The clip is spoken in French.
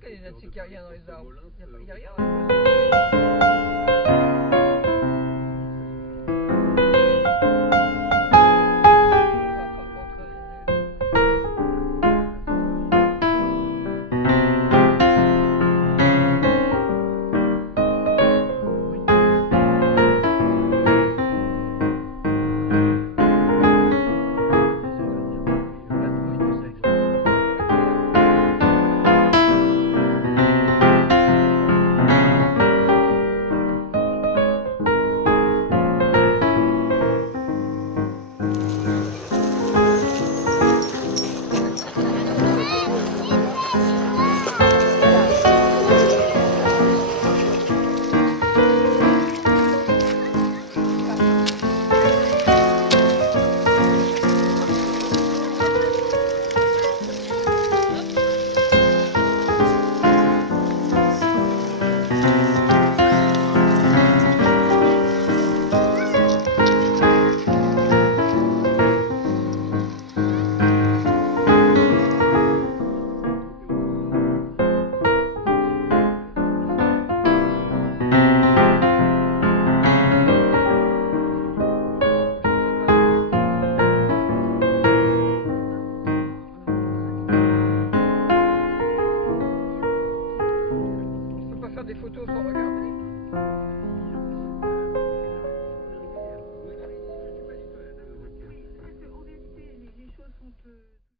qu'elle est là-dessus, qu'il n'y a rien dans les arbres. Il n'y a rien. Des photos sans regarder.